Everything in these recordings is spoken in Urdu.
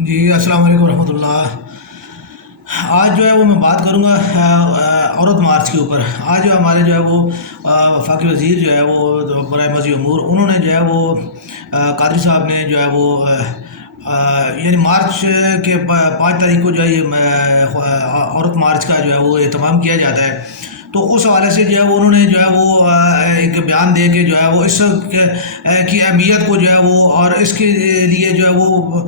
جی السلام علیکم ورحمۃ اللہ۔ آج جو ہے وہ میں بات کروں گا عورت مارچ کے اوپر۔ آج جو ہمارے جو ہے وہ وفاقی وزیر جو ہے وہ برائے مذہبی امور، انہوں نے جو ہے وہ قادری صاحب نے جو ہے وہ یعنی مارچ کے 5 تاریخ کو جو ہے یہ عورت مارچ کا جو ہے وہ اہتمام کیا جاتا ہے، تو اس حوالے سے جو ہے وہ انہوں نے جو ہے وہ ایک بیان دے کے جو ہے وہ اس کی اہمیت کو جو ہے وہ اور اس کے لیے جو ہے وہ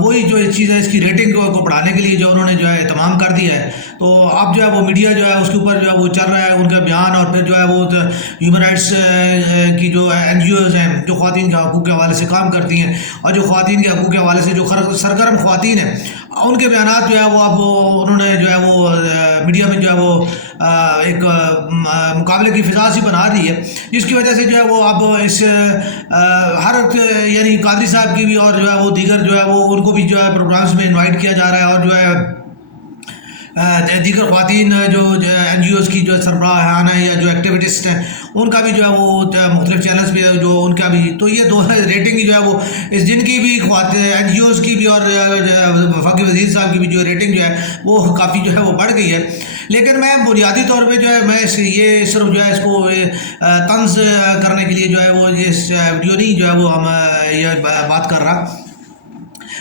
وہی جو چیز ہے اس کی ریٹنگ کو بڑھانے کے لیے جو انہوں نے جو ہے اہتمام کر دیا ہے۔ تو اب جو ہے وہ میڈیا جو ہے اس کے اوپر جو ہے وہ چل رہا ہے ان کا بیان، اور پھر جو ہے وہ ہیومن رائٹس کی جو این جی اوز ہیں جو خواتین کے حقوق کے حوالے سے کام کرتی ہیں اور جو خواتین کے حقوق کے حوالے سے جو سرگرم خواتین ہیں، ان کے بیانات جو ہے وہ اب انہوں نے جو ہے وہ میڈیا میں جو ہے وہ ایک مقابلے کی فضا سی بنا دی ہے، جس کی وجہ سے جو ہے وہ اب اس ہر یعنی قادری صاحب کی بھی اور جو ہے وہ دیگر جو ہے وہ ان کو بھی جو ہے پروگرامز میں انوائٹ کیا جا رہا ہے، اور جو ہے دیگر خواتین جو این جی اوز کی جو سربراہان ہیں یا جو ایکٹیویسٹ ہیں ان کا بھی جو ہے وہ مختلف چینلز پہ جو ان کا بھی، تو یہ دو ریٹنگ جو ہے وہ اس جن کی بھی این جی اوز کی بھی اور وفاقی وزیر صاحب کی بھی جو ریٹنگ جو ہے وہ کافی جو ہے وہ بڑھ گئی ہے۔ لیکن میں بنیادی طور پہ جو ہے میں یہ صرف جو ہے اس کو طنز کرنے کے لیے جو ہے وہ اس ویڈیو نہیں جو ہے وہ ہم یہ بات کر رہا،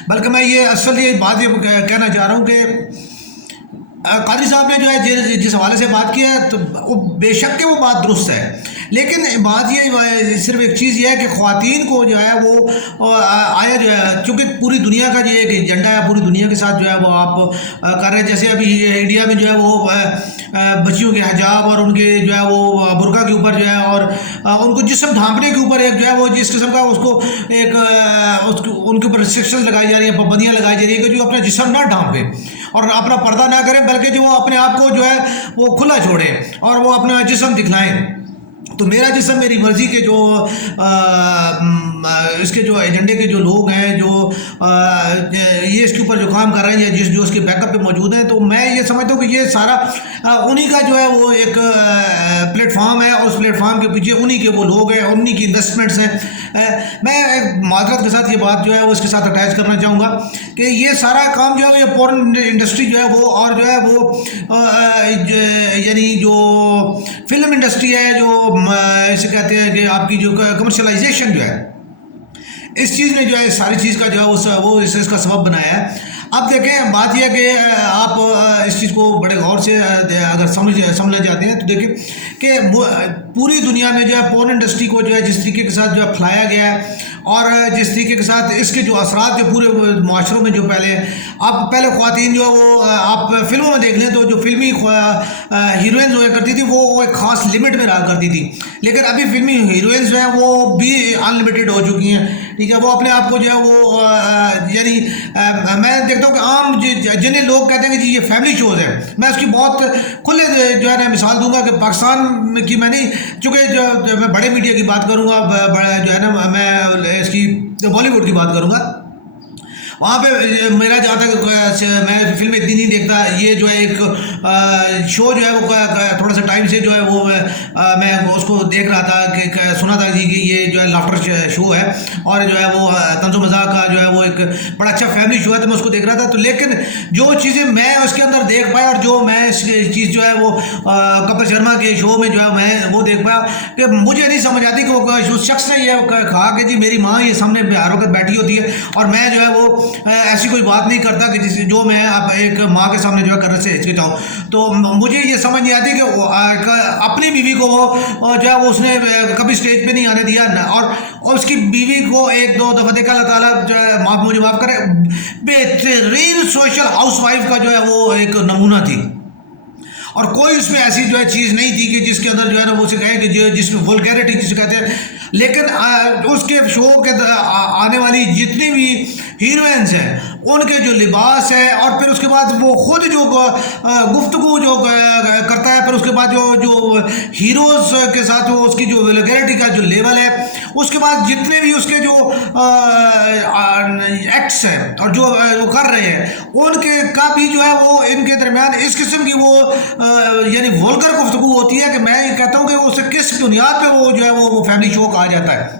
بلکہ میں یہ اصل یہ بات یہ کہنا چاہ رہا ہوں کہ قادری صاحب نے جو ہے جس حوالے سے بات کی ہے تو بے شک کہ وہ بات درست ہے، لیکن بات یہ صرف ایک چیز یہ ہے کہ خواتین کو جو ہے وہ آیا جو ہے، چونکہ پوری دنیا کا جو ایک ایجنڈا ہے پوری دنیا کے ساتھ جو ہے وہ آپ کر رہے ہیں، جیسے ابھی انڈیا میں جو ہے وہ بچیوں کے حجاب اور ان کے جو ہے وہ برقع کے اوپر جو ہے اور ان کو جسم ڈھانپنے کے اوپر ایک جو ہے وہ جس قسم کا اس کو ایک ان کے اوپر ریسٹرکشنز لگائی جا رہی ہیں، پابندیاں لگائی جا رہی ہیں کہ جو اپنا جسم نہ ڈھانپیں اور اپنا پردہ نہ کریں، بلکہ جو وہ اپنے آپ کو جو ہے وہ کھلا چھوڑیں اور وہ اپنا جسم دکھلائیں۔ تو میرا جسم میری مرضی کے جو اس کے جو ایجنڈے کے جو لوگ ہیں جو یہ اس کے اوپر جو کام کر رہے ہیں یا جو اس کے بیک اپ پہ موجود ہیں، تو میں یہ سمجھتا ہوں کہ یہ سارا انہی کا جو ہے وہ ایک پلیٹ فارم ہے، اور اس پلیٹ فارم کے پیچھے انہی کے وہ لوگ ہیں، انہی کی انویسٹمنٹس ہیں۔ میں ایک معذرت کے ساتھ یہ بات جو ہے وہ اس کے ساتھ اٹیچ کرنا چاہوں گا کہ یہ سارا کام جو ہے یہ پورن انڈسٹری جو ہے وہ اور جو ہے وہ یعنی جو فلم انڈسٹری ہے جو اسے کہتے ہیں کہ آپ کی جو کمرشلائزیشن جو ہے اس چیز نے جو ہے ساری چیز کا جو ہے وہ اس کا سبب بنایا ہے۔ اب دیکھیں بات یہ ہے کہ آپ اس چیز کو بڑے غور سے اگر سمجھنا چاہتے ہیں تو دیکھیں کہ پوری دنیا میں جو ہے پورن انڈسٹری کو جو ہے جس طریقے کے ساتھ جو ہے پھیلایا گیا ہے اور جس طریقے کے ساتھ اس کے جو اثرات جو پورے معاشروں میں جو پہلے خواتین جو ہے وہ آپ فلموں میں دیکھ لیں تو جو فلمی ہیروئنز ہوا کرتی تھی وہ ایک خاص لمٹ میں رہا کرتی تھی، لیکن ابھی فلمی ہیروئنز جو ہیں وہ بھی انلمیٹڈ ہو چکی ہیں، ٹھیک ہے، وہ اپنے آپ کو جو ہے وہ یعنی میں دیکھتا ہوں کہ عام جنہیں لوگ کہتے ہیں کہ جی یہ فیملی شوز ہے، میں اس کی بہت کھلے جو ہے نا مثال دوں گا کہ پاکستان کی میں نہیں، چونکہ جو میں بڑے میڈیا کی بات کروں گا جو ہے نا میں اس کی بالی ووڈ کی بات کروں گا، وہاں پہ میرا جہاں تک میں فلم اتنی نہیں دیکھتا، یہ جو ہے ایک شو جو ہے وہ تھوڑا سا ٹائم سے جو ہے وہ میں اس کو دیکھ رہا تھا کہ سنا تھا جی کہ یہ جو ہے لافٹر شو ہے اور جو ہے وہ طنز و مزاح کا جو ہے وہ ایک بڑا اچھا فیملی شو ہے، تو میں اس کو دیکھ رہا تھا، تو لیکن جو چیزیں میں اس کے اندر دیکھ پایا اور جو میں اس چیز جو ہے وہ کپل شرما کے شو میں جو ہے میں وہ دیکھ پایا کہ مجھے نہیں سمجھ آتی کہ وہ اس شخص نے یہ کہا کہ جی میری ماں یہ سامنے بہار ہو کر بیٹھی ہوتی ہے اور میں جو ہے وہ ایسی کوئی بات نہیں کرتا کہ جو میں اب ایک ماں کے سامنے جو ہے کرنے سے ہچکچاؤں، تو مجھے یہ سمجھ نہیں آتی کہ اپنی بیوی کو وہ جو ہے وہ اس نے کبھی اسٹیج پہ نہیں آنے دیا اور اس کی بیوی کو ایک دو دفعہ دیکھا، اللہ تعالیٰ جو ہے مجھے معاف کرے، بہترین سوشل ہاؤس وائف کا جو ہے وہ ایک نمونہ تھی، اور کوئی اس میں ایسی جو ہے چیز نہیں تھی کہ جس کے اندر جو ہے نا وہ اسے کہیں کہ جس میں وولگیرٹی جسے کہتے ہیں، لیکن اس کے شو کے آنے والی جتنی بھی ہیروئنز ہیں ان کے جو لباس ہے اور پھر اس کے بعد وہ خود جو گفتگو جو کرتا ہے، پھر اس کے بعد جو ہیروز کے ساتھ وہ اس کی جو ویلگیرٹی کا جو لیول ہے، اس کے بعد جتنے بھی اس کے جو ایکٹس ہیں اور جو وہ کر رہے ہیں ان کے کا بھی جو ہے وہ ان کے درمیان اس قسم کی وہ یعنی وولگر گفتگو ہوتی ہے کہ میں یہ کہتا ہوں کہ اسے کس بنیاد پہ وہ جو ہے وہ فیملی شو کہا جاتا ہے۔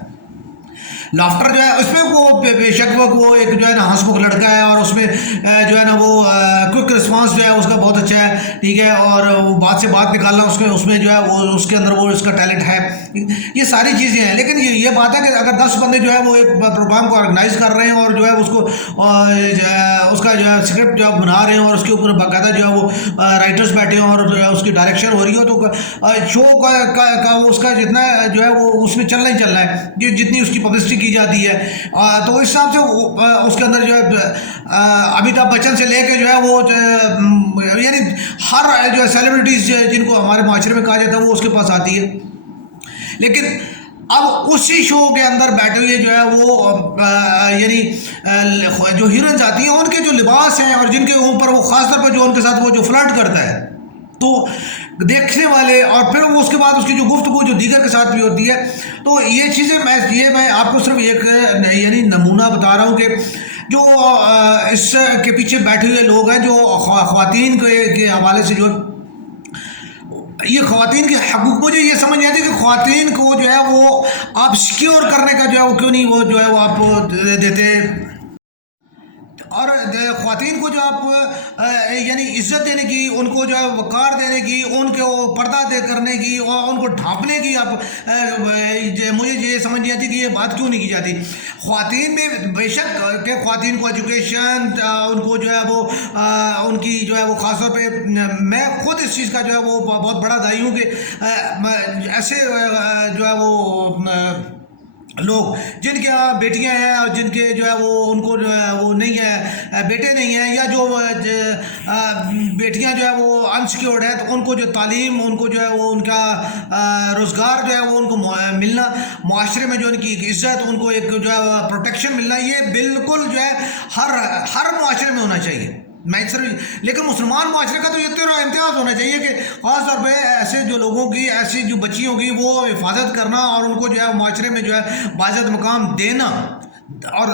لافٹر جو ہے اس میں وہ بے شک وہ ایک جو ہے نا ہنس مکھ لڑکا ہے، اور اس میں جو ہے نا وہ کوئک رسپانس جو ہے اس کا بہت اچھا ہے، ٹھیک ہے، اور وہ بات سے بات نکالنا اس میں جو ہے وہ اس کے اندر وہ اس کا ٹیلنٹ ہے، یہ ساری چیزیں ہیں۔ لیکن یہ بات ہے کہ اگر 10 بندے جو ہے وہ ایک پروگرام کو آرگنائز کر رہے ہیں اور جو ہے اس کو اس کا جو ہے اسکرپٹ جو بنا رہے ہیں اور اس کے اوپر باقاعدہ جو ہے وہ رائٹرز بیٹھے ہیں اور اس کی ڈائریکشن ہو رہی ہو، تو شو کا اس کا جتنا جو ہے وہ اس میں چلنا ہی چلنا ہے، جتنی اس کی پبلسٹی کی جاتی ہے، تو اس حساب سے اس کے اندر جو ہے امیتابھ بچن سے لے کے جو ہے وہ یعنی ہر جو ہے سیلیبریٹیز جن کو ہمارے معاشرے میں کہا جاتا ہے وہ اس کے پاس آتی ہے۔ لیکن اب اسی شو کے اندر بیٹھے ہوئے جو ہے وہ یعنی جو ہیروئنز آتی ہیں ان کے جو لباس ہیں اور جن کے اوپر وہ خاص طور پر جو ان کے ساتھ وہ جو فلرٹ کرتا ہے، تو دیکھنے والے اور پھر وہ اس کے بعد اس کی جو گفتگو جو دیگر کے ساتھ بھی ہوتی ہے، تو یہ چیزیں میں آپ کو صرف ایک یعنی نمونہ بتا رہا ہوں کہ جو اس کے پیچھے بیٹھے ہوئے لوگ ہیں جو خواتین کے حوالے سے جو یہ خواتین کے حقوق، مجھے یہ سمجھ نہیں آتی کہ خواتین کو جو ہے وہ آپ سیکیور کرنے کا جو ہے وہ کیوں نہیں وہ جو ہے وہ آپ دیتے، اور خواتین کو جو آپ یعنی عزت دینے کی، ان کو جو ہے وقار دینے کی، ان کو پردہ دے کرنے کی اور ان کو ڈھانپنے کی آپ مجھے یہ سمجھ نہیں آتی کہ یہ بات کیوں نہیں کی جاتی۔ خواتین میں بے شک کہ خواتین کو ایجوکیشن، ان کو جو ہے وہ ان کی جو ہے وہ خاص طور پہ میں خود اس چیز کا جو ہے وہ بہت بڑا دائی ہوں کہ ایسے جو ہے وہ لوگ جن کے یہاں بیٹیاں ہیں اور جن کے جو ہے وہ ان کو جو ہے وہ نہیں ہے، بیٹے نہیں ہیں، یا جو بیٹیاں جو ہے وہ انسیکیورڈ ہیں، تو ان کو جو تعلیم، ان کو جو ہے وہ ان کا روزگار جو ہے وہ ان کو ملنا، معاشرے میں جو ان کی عزت، ان کو ایک جو ہے پروٹیکشن ملنا، یہ بالکل جو ہے ہر معاشرے میں ہونا چاہیے۔ لیکن مسلمان معاشرے کا تو یہ امتیاز ہونا چاہیے کہ خاص طور پہ ایسے جو لوگوں کی، ایسی جو بچیوں کی وہ حفاظت کرنا اور ان کو جو ہے معاشرے میں جو ہے باعزت مقام دینا، اور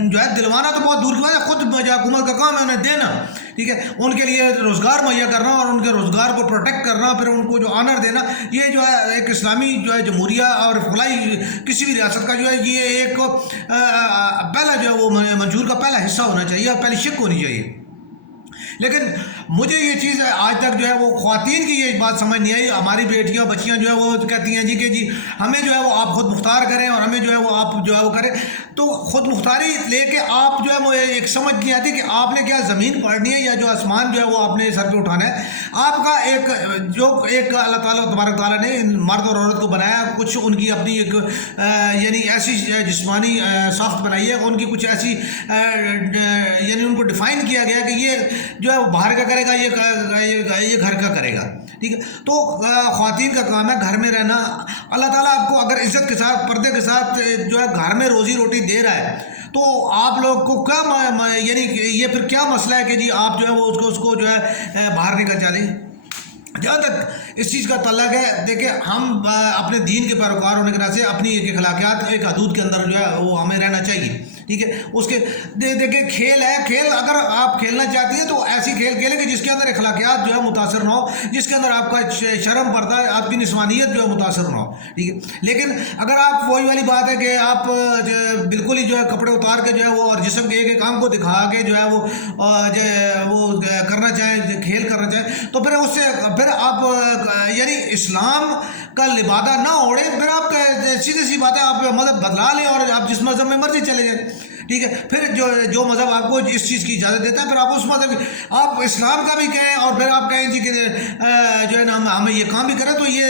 جو ہے دلوانا تو بہت دور کی بات ہے، خود جو حکومت کا کام ہے انہیں دینا، ٹھیک ہے، ان کے لیے روزگار مہیا کرنا اور ان کے روزگار کو پروٹیکٹ کرنا، پھر ان کو جو آنر دینا، یہ جو ہے ایک اسلامی جو ہے جمہوریہ اور فلاحی کسی بھی ریاست کا جو ہے یہ ایک پہلا جو ہے وہ منشور کا پہلا حصہ ہونا چاہیے اور پہلی شق ہونی چاہیے۔ لیکن مجھے یہ چیز آج تک جو ہے وہ خواتین کی یہ بات سمجھ نہیں آئی۔ ہماری بیٹیاں بچیاں جو ہے وہ کہتی ہیں جی کہ جی ہمیں جو ہے وہ آپ خود مختار کریں اور ہمیں جو ہے وہ آپ جو ہے وہ کریں، تو خود مختاری لے کے آپ جو ہے وہ ایک سمجھ نہیں آتی کہ آپ نے کیا زمین پڑھنی ہے یا جو آسمان جو ہے وہ آپ نے سر پہ اٹھانا ہے۔ آپ کا ایک اللہ تعالیٰ تبارک تعالیٰ نے مرد اور عورت کو بنایا، کچھ ان کی اپنی ایک یعنی ایسی جسمانی ساخت بنائی ہے، ان کی کچھ ایسی یعنی ان کو ڈیفائن کیا گیا کہ یہ جو ہے وہ باہر کا کرے گا، یہ گھر کا کرے گا، ٹھیک ہے۔ تو خواتین کا کام ہے گھر میں رہنا۔ اللہ تعالیٰ آپ کو اگر عزت کے ساتھ، پردے کے ساتھ جو ہے گھر میں روزی روٹی دے رہا ہے، تو آپ لوگ کو کیا یعنی یہ پھر کیا مسئلہ ہے کہ جی آپ جو ہے وہ اس کو جو ہے باہر نکل چلیں۔ جہاں تک اس چیز کا تعلق ہے، دیکھیں ہم اپنے دین کے پیروکار ہونے کے ناطے اپنی ایک اخلاقیات، ایک حدود کے اندر جو ہے وہ ہمیں رہنا چاہیے، ٹھیک ہے۔ اس کے دیکھیں کھیل ہے، کھیل اگر آپ کھیلنا چاہتی ہیں تو ایسی کھیل کھیلیں کہ جس کے اندر اخلاقیات جو ہے متاثر نہ ہو، جس کے اندر آپ کا شرم پردہ، آپ کی نسوانیت جو ہے متاثر نہ ہو، ٹھیک ہے۔ لیکن اگر آپ وہی والی بات ہے کہ آپ بالکل ہی جو ہے کپڑے اتار کے جو ہے وہ اور جسم کے ایک کام کو دکھا کے جو ہے وہ کرنا چاہیں، کھیل کرنا چاہیں، تو پھر اس سے پھر آپ یعنی اسلام کا لبادہ نہ اوڑھیں، پھر آپ سیدھی سی بات ہے آپ مذہب بدلا لیں اور آپ جس مذہب میں مرضی چلے جائیں، ٹھیک ہے۔ پھر جو مذہب آپ کو اس چیز کی اجازت دیتا ہے، پھر آپ اس مذہب آپ اسلام کا بھی کہیں اور پھر آپ کہیں جی کہ جو ہے نا ہمیں یہ کام بھی کریں، تو یہ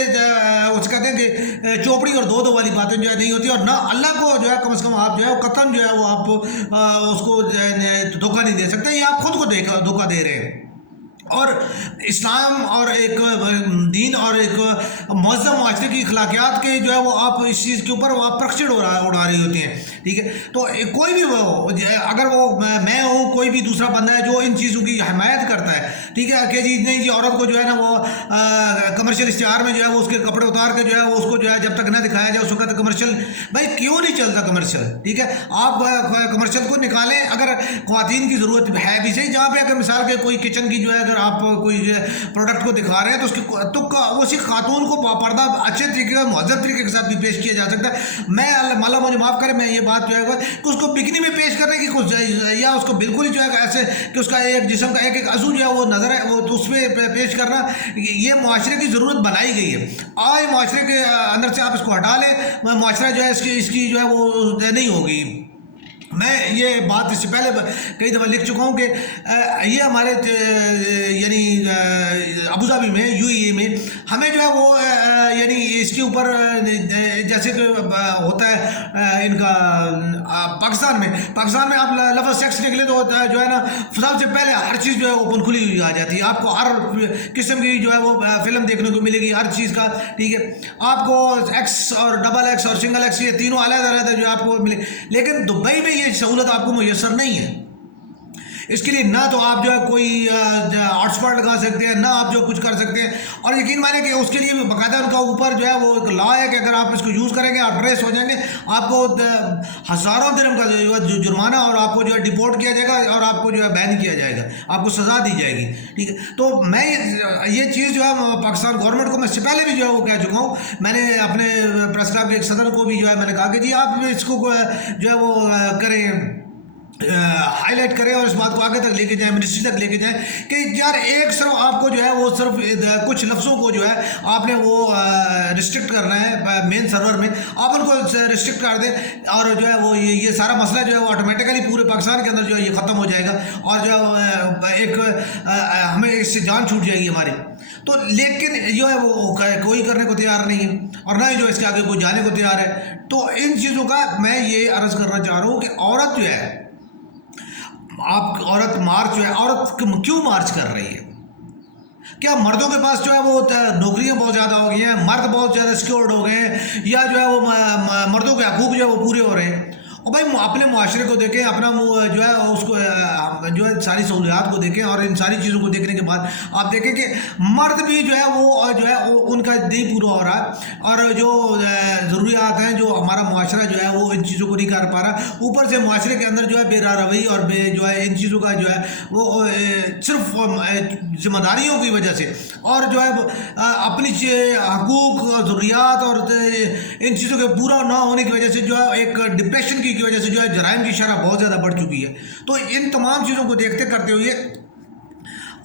اس کہتے ہیں کہ چوپڑی اور دو والی باتیں جو ہے نہیں ہوتی، اور نہ اللہ کو جو ہے کم از کم آپ جو ہے قطعاً جو ہے وہ آپ اس کو دھوکہ نہیں دے سکتے، یہ آپ خود کو دھوکہ دے رہے ہیں۔ اور اسلام اور ایک دین اور ایک معظم معاشرے کی اخلاقیات کے جو ہے وہ آپ اس چیز کے اوپر آپ پرکشڑ اڑا رہی ہوتی ہیں، ٹھیک ہے۔ تو کوئی بھی ہو، اگر وہ میں ہوں، کوئی بھی دوسرا بندہ ہے جو ان چیزوں کی حمایت کرتا ہے، ٹھیک ہے، کہ جی نہیں جی عورت کو جو ہے نا وہ کمرشل اشتہار میں جو ہے وہ اس کے کپڑے اتار کے جو ہے وہ اس کو جو ہے جب تک نہ دکھایا جائے اس وقت کمرشل، بھائی کیوں نہیں چلتا کمرشل، ٹھیک ہے۔ آپ کمرشل کو نکالیں، اگر خواتین کی ضرورت ہے بھی صحیح، جہاں پہ اگر مثال کے کوئی کچن کی جو ہے آپ کوئی جو ہے پروڈکٹ کو دکھا رہے ہیں تو اس کی تو اسی خاتون کو پردہ اچھے طریقے کا مہذب طریقے کے ساتھ بھی پیش کیا جا سکتا ہے۔ میں اللہ مجھے معاف کرے، میں یہ بات بات جو ہے کہ اس کو بکنی میں پیش کرنے کی کوشش یا اس کو بالکل ہی جو ہے ایسے کہ اس کا ایک جسم کا ایک عضو جو ہے وہ نظر ہے وہ اس میں پیش کرنا یہ معاشرے کی ضرورت بنائی گئی ہے. آج معاشرے کے اندر سے آپ اس کو ہٹا لیں معاشرہ جو ہے اس کی جو ہے وہ نہیں ہوگی. میں یہ بات اس سے پہلے کئی دفعہ لکھ چکا ہوں کہ یہ ہمارے یعنی ابوظہبی میں UAE میں ہمیں جو ہے وہ یعنی اس کے اوپر جیسے کہ ہوتا ہے ان کا پاکستان میں آپ لفظ سیکس نکلے تو جو ہے نا سب سے پہلے ہر چیز جو ہے اوپن کھلی ہوئی آ جاتی ہے. آپ کو ہر قسم کی جو ہے وہ فلم دیکھنے کو ملے گی ہر چیز کا, ٹھیک ہے. آپ کو ایکس اور ڈبل ایکس اور سنگل ایکس یہ تینوں علیحدہ جو آپ کو ملے, لیکن دبئی میں یہ سہولت آپ کو میسر نہیں ہے. اس کے لیے نہ تو آپ جو ہے کوئی ہاٹ اسپاٹ لگا سکتے ہیں نہ آپ جو کچھ کر سکتے ہیں, اور یقین مانیں کہ اس کے لیے باقاعدہ ان کا اوپر جو ہے وہ ایک لا ہے کہ اگر آپ اس کو یوز کریں گے آپ ٹریس ہو جائیں گے, آپ کو ہزاروں درہم کا جو جرمانہ اور آپ کو جو ہے ڈپورٹ کیا جائے گا اور آپ کو جو ہے بین کیا جائے گا, آپ کو سزا دی جائے گی, ٹھیک ہے. تو میں یہ چیز جو ہے پاکستان گورنمنٹ کو میں اس سے پہلے بھی جو ہے وہ کہہ چکا ہوں. میں نے اپنے پریس کلب کے ایک صدر کو بھی جو ہے میں نے کہا کہ جی آپ اس کو جو ہے وہ کریں ہائی لائٹ کریں اور اس بات کو آگے تک لے کے جائیں, منسٹری تک لے کے جائیں کہ یار ایک صرف آپ کو جو ہے وہ صرف کچھ لفظوں کو جو ہے آپ نے وہ ریسٹرکٹ کرنا ہے مین سرور میں, آپ ان کو ریسٹرکٹ کر دیں اور جو ہے وہ یہ سارا مسئلہ جو ہے وہ آٹومیٹیکلی پورے پاکستان کے اندر جو ہے یہ ختم ہو جائے گا اور جو ہے ایک ہمیں اس سے جان چھوٹ جائے گی ہماری. تو لیکن جو ہے وہ کوئی کرنے کو تیار نہیں ہے اور نہ ہی جو اس کے آگے کوئی جانے کو تیار ہے. تو ان چیزوں کا میں یہ عرض کرنا چاہ رہا ہوں کہ عورت جو ہے آپ عورت مارچ جو ہے عورت کیوں مارچ کر رہی ہے؟ کیا مردوں کے پاس جو ہے وہ نوکریاں بہت زیادہ ہو گئی ہیں, مرد بہت زیادہ سیکورڈ ہو گئے ہیں, یا جو ہے وہ مردوں کے حقوق جو ہے وہ پورے ہو رہے ہیں؟ اور بھائی اپنے معاشرے کو دیکھیں, اپنا جو ہے اس کو جو ہے ساری سہولیات کو دیکھیں اور ان ساری چیزوں کو دیکھنے کے بعد آپ دیکھیں کہ مرد بھی جو ہے وہ جو ہے ان کا نہیں پورا ہو رہا, اور جو ضروریات ہیں جو ہمارا معاشرہ جو ہے وہ ان چیزوں کو نہیں کر پا رہا. اوپر سے معاشرے کے اندر جو ہے بے روی اور جو ہے ان چیزوں کا جو ہے وہ صرف ذمہ داریوں کی وجہ سے اور جو ہے اپنی حقوق ضروریات اور ان چیزوں کے پورا نہ ہونے کی وجہ سے جو ہے ایک ڈپریشن کی وجہ سے جو ہے جرائم کی شرح بہت زیادہ بڑھ چکی ہے. تو ان تمام چیزوں کو دیکھتے کرتے ہوئے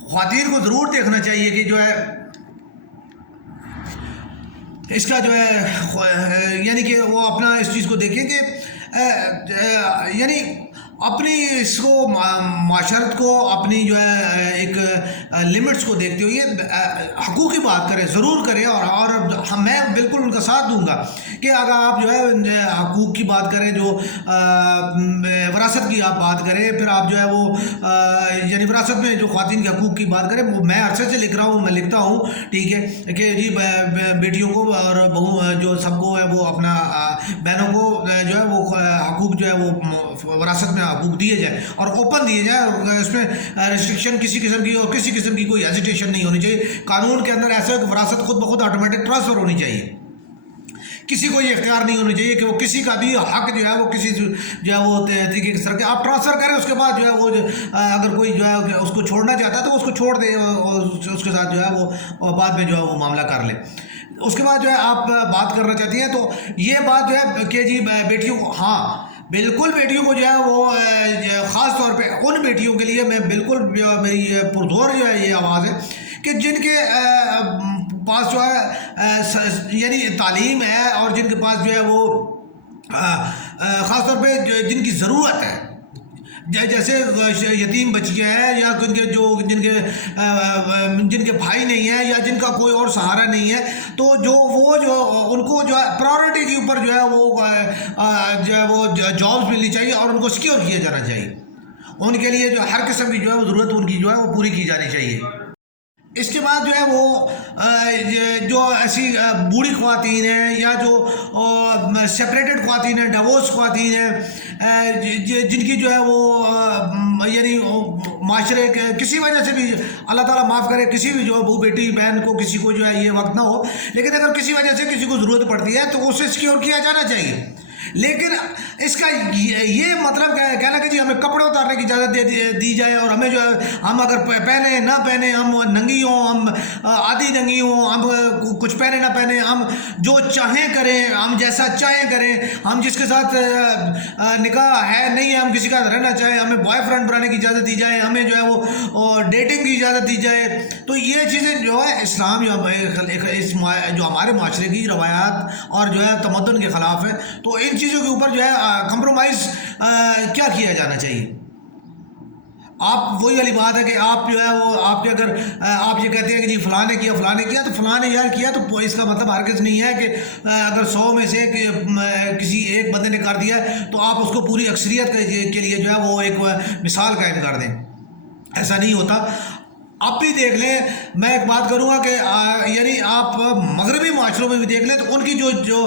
خواتین کو ضرور دیکھنا چاہیے کہ جو ہے اس کا جو ہے یعنی کہ وہ اپنا اس چیز کو دیکھیں کہ یعنی اپنی اس کو معاشرت کو اپنی جو ہے ایک لمٹس کو دیکھتے ہوئے حقوق کی بات کریں, ضرور کریں. اور میں بالکل ان کا ساتھ دوں گا کہ اگر آپ جو ہے حقوق کی بات کریں, جو وراثت کی آپ بات کریں, پھر آپ جو ہے وہ یعنی وراثت میں جو خواتین کے حقوق کی بات کریں, وہ میں عرصے سے لکھ رہا ہوں, میں لکھتا ہوں, ٹھیک ہے, کہ جی بیٹیوں کو اور بہو جو سب کو ہے وہ اپنا بہنوں کو جو ہے وہ حقوق جو ہے وہ وراثت میں حقوق دیے جائے اور اوپن دیے جائے, اور اس میں ریسٹرکشن کسی قسم کی اور کسی قسم کی کوئی ہیزیٹیشن نہیں ہونی چاہیے. قانون کے اندر ایسا کہ وراثت خود بخود آٹومیٹک ٹرانسفر ہونی چاہیے, کسی کو یہ اختیار نہیں ہونا چاہیے کہ وہ کسی کا بھی حق جو ہے وہ کسی جو ہے وہ طریقے کی طرح کے آپ ٹرانسفر کریں, اس کے بعد جو ہے وہ اگر کوئی جو ہے اس کو چھوڑنا چاہتا ہے تو اس کو چھوڑ دے اور اس کے ساتھ جو ہے وہ بعد میں جو ہے وہ معاملہ کر لے. اس کے بعد جو ہے آپ بات کرنا چاہتی ہیں تو یہ بات جو ہے کہ جی بیٹیوں کو, ہاں بالکل بیٹیوں کو جو ہے وہ خاص طور پہ ان بیٹیوں کے لیے میں بالکل میری پرزور جو ہے یہ آواز ہے کہ جن کے پاس جو ہے یعنی تعلیم ہے اور جن کے پاس جو ہے وہ خاص طور پہ جن کی ضرورت ہے, جیسے یتیم بچیاں ہیں یا جن کے بھائی نہیں ہیں یا جن کا کوئی اور سہارا نہیں ہے, تو ان کو جو ہے پرائورٹی کے اوپر جو ہے وہ جابس ملنی چاہیے اور ان کو سیکیور کیا جانا چاہیے. ان کے لیے جو ہر قسم کی جو ہے وہ ضرورت ان کی جو ہے وہ پوری کی جانی چاہیے. اس کے بعد جو ہے وہ جو ایسی بوڑھی خواتین ہیں یا جو سپریٹڈ خواتین ہیں, ڈیورس خواتین ہیں, جن کی جو ہے وہ یعنی معاشرے کے کسی وجہ سے بھی اللہ تعالیٰ معاف کرے, کسی بھی جو بہو بیٹی بہن کو کسی کو جو ہے یہ وقت نہ ہو, لیکن اگر کسی وجہ سے کسی کو ضرورت پڑتی ہے تو اسے سیکیور کیا جانا چاہیے. لیکن اس کا یہ مطلب کہنا کہ جی ہمیں کپڑے اتارنے کی اجازت دی جائے اور ہمیں جو ہے ہم اگر پہنے نہ پہنے، ہم ننگی ہوں، ہم آدھی ننگی ہوں، ہم کچھ پہنے نہ پہنے، ہم جو چاہیں کریں، ہم جیسا چاہیں کریں، ہم جس کے ساتھ نکاح ہے نہیں ہے ہم کسی کا رہنا چاہیں، ہمیں بوائے فرینڈ بنانے کی اجازت دی جائے، ہمیں جو ہے وہ ڈیٹنگ کی اجازت دی جائے. تو یہ چیزیں جو ہے اسلام جو ہمارے معاشرے کی روایات اور جو ہے تمدن کے خلاف ہے. تو ان چیزوں کے اوپر جو ہے کمپرومائز کیا کیا جانا چاہیے؟ آپ وہی والی بات ہے کہ آپ جو ہے وہ آپ کے اگر آپ یہ کہتے ہیں کہ جی فلاں نے کیا تو فلاں نے یار کیا، تو اس کا مطلب ہرگز نہیں ہے کہ اگر 100 میں سے کسی ایک بندے نے کر دیا تو آپ اس کو پوری اکثریت کے لیے جو ہے وہ ایک مثال قائم کر دیں. ایسا نہیں ہوتا. آپ بھی دیکھ لیں، میں ایک بات کروں گا کہ یعنی آپ مغربی معاشروں میں بھی دیکھ لیں تو ان کی جو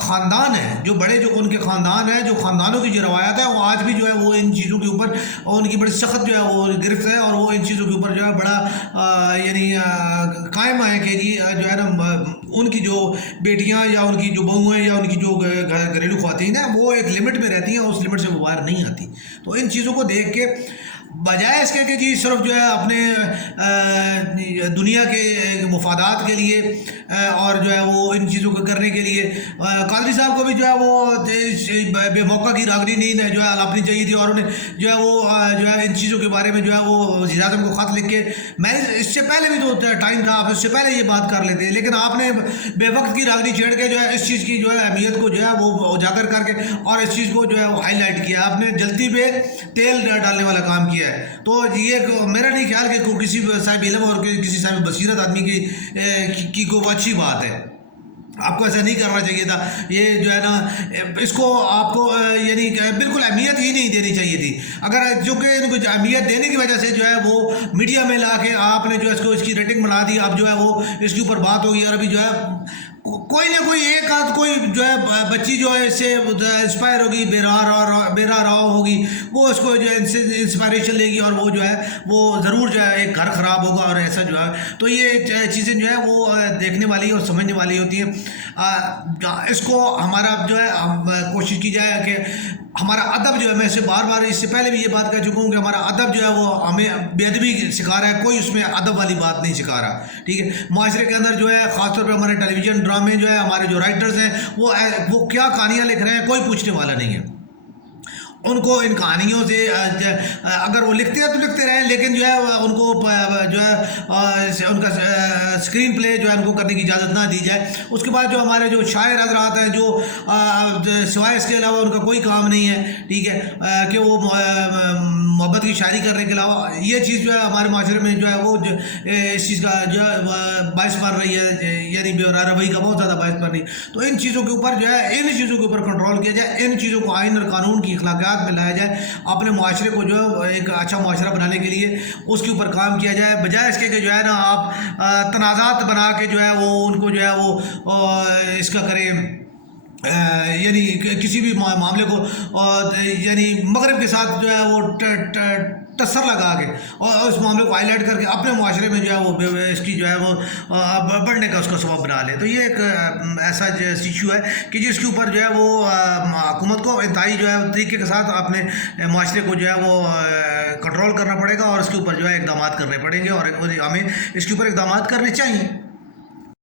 خاندان ہے، جو بڑے جو ان کے خاندان ہیں، جو خاندانوں کی جو روایت ہے، وہ آج بھی جو ہے وہ ان چیزوں کے اوپر ان کی بڑی سخت جو ہے وہ گرفت ہے، اور وہ ان چیزوں کے اوپر جو ہے بڑا یعنی قائم ہے کہ جی جو ہے نا ان کی جو بیٹیاں یا ان کی جو بہو ہیں یا ان کی جو گھریلو خواتین ہیں وہ ایک لمٹ میں رہتی ہیں، اس لمٹ سے وہ باہر نہیں آتی. تو ان چیزوں کو دیکھ کے بجائے اس کے کہ جی صرف جو ہے اپنے دنیا کے مفادات کے لیے اور جو ہے وہ ان چیزوں کو کرنے کے لیے قادری صاحب کو بھی جو ہے وہ بے موقع کی راگنی نیند ہے جو ہے اپنی چاہیے تھی، اور انہیں جو ہے وہ جو ہے ان چیزوں کے بارے میں جو ہے وہ وزیر اعظم کو خط لکھ کے، میں اس سے پہلے بھی تو ٹائم تھا آپ اس سے پہلے یہ بات کر لیتے، لیکن آپ نے بے وقت کی راگنی چھیڑ کے جو ہے اس چیز کی جو ہے اہمیت کو جو ہے وہ اجاگر کر کے اور اس چیز کو جو ہے وہ ہائی لائٹ کیا. آپ نے جلدی پہ تیل ڈالنے والا کام کیا ہے. تو یہ میرا نہیں خیال کہ کسی صاحب علم اور کسی صاحب بصیرت آدمی کی کوئی اچھی بات ہے. آپ کو ایسا نہیں کرنا چاہیے تھا. یہ جو ہے نا اس کو آپ کو یعنی بالکل اہمیت ہی نہیں دینی چاہیے تھی. اگر جو کہ ان کو اہمیت دینے کی وجہ سے جو ہے وہ میڈیا میں لا کے آپ نے جو ہے اس کی ریٹنگ بنا دی، اب جو ہے وہ اس کے اوپر بات ہوگی، اور ابھی جو ہے کوئی نہ کوئی ایک آدھ کوئی جو ہے بچی جو ہے اس سے انسپائر ہوگی، بیرا راؤ ہوگی، وہ اس کو جو ہے انسپائریشن لے گی اور وہ جو ہے وہ ضرور جو ہے ایک گھر خراب ہوگا اور ایسا جو ہے. تو یہ چیزیں جو ہے وہ دیکھنے والی اور سمجھنے والی ہوتی ہیں. اس کو ہمارا جو ہے کوشش کی جائے کہ ہمارا ادب جو ہے، میں اسے بار بار اس سے پہلے بھی یہ بات کہہ چکا ہوں کہ ہمارا ادب جو ہے وہ ہمیں بے ادبی سکھا رہا ہے، کوئی اس میں ادب والی بات نہیں سکھا رہا. ٹھیک ہے، معاشرے کے اندر جو ہے خاص طور پہ ہمارے ٹیلی ویژن ڈرامے جو ہے، ہمارے جو رائٹرز ہیں وہ کیا کہانیاں لکھ رہے ہیں کوئی پوچھنے والا نہیں ہے. ان کو ان کہانیوں سے اگر وہ لکھتے ہیں تو لکھتے رہیں، لیکن جو ہے ان کو جو ہے ان کا اسکرین پلے جو ہے ان کو کرنے کی اجازت نہ دی جائے. اس کے بعد جو ہمارے جو شاعر حضرات ہیں جو سوائے اس کے علاوہ ان کا کوئی کام نہیں ہے، ٹھیک ہے، کہ وہ محبت کی شاعری کرنے کے علاوہ یہ چیز جو ہے ہمارے معاشرے میں جو ہے وہ اس چیز کا جو ہے باعث بن رہی ہے، یعنی بے روی کا بہت زیادہ باعث بن رہی ہے. تو ان چیزوں کے اوپر جو ہے ان چیزوں کے اوپر کنٹرول کیا جائے، ان چیزوں کو آئین اور قانون کی اخلاقیات میں لایا جائے، اپنے معاشرے کو جو ہے ایک اچھا معاشرہ بنانے کے لیے اس کے اوپر کام کیا جائے، بجائے اس کے کہ جو ہے نا آپ تنازعات بنا کے جو ہے وہ ان کو جو ہے وہ اس کا کریں، یعنی کسی بھی معاملے کو یعنی مغرب کے ساتھ جو ہے وہ ٹسر لگا کے اور اس معاملے کو ہائی لائٹ کر کے اپنے معاشرے میں جو ہے وہ اس کی جو ہے وہ بڑھنے کا اس کا سبب بنا لے. تو یہ ایک ایسا ایشو ہے کہ جس کے اوپر جو ہے وہ حکومت کو انتہائی جو ہے طریقے کے ساتھ اپنے معاشرے کو جو ہے وہ کنٹرول کرنا پڑے گا، اور اس کے اوپر جو ہے اقدامات کرنے پڑیں گے، اور ہمیں اس کے اوپر اقدامات کرنے چاہیے.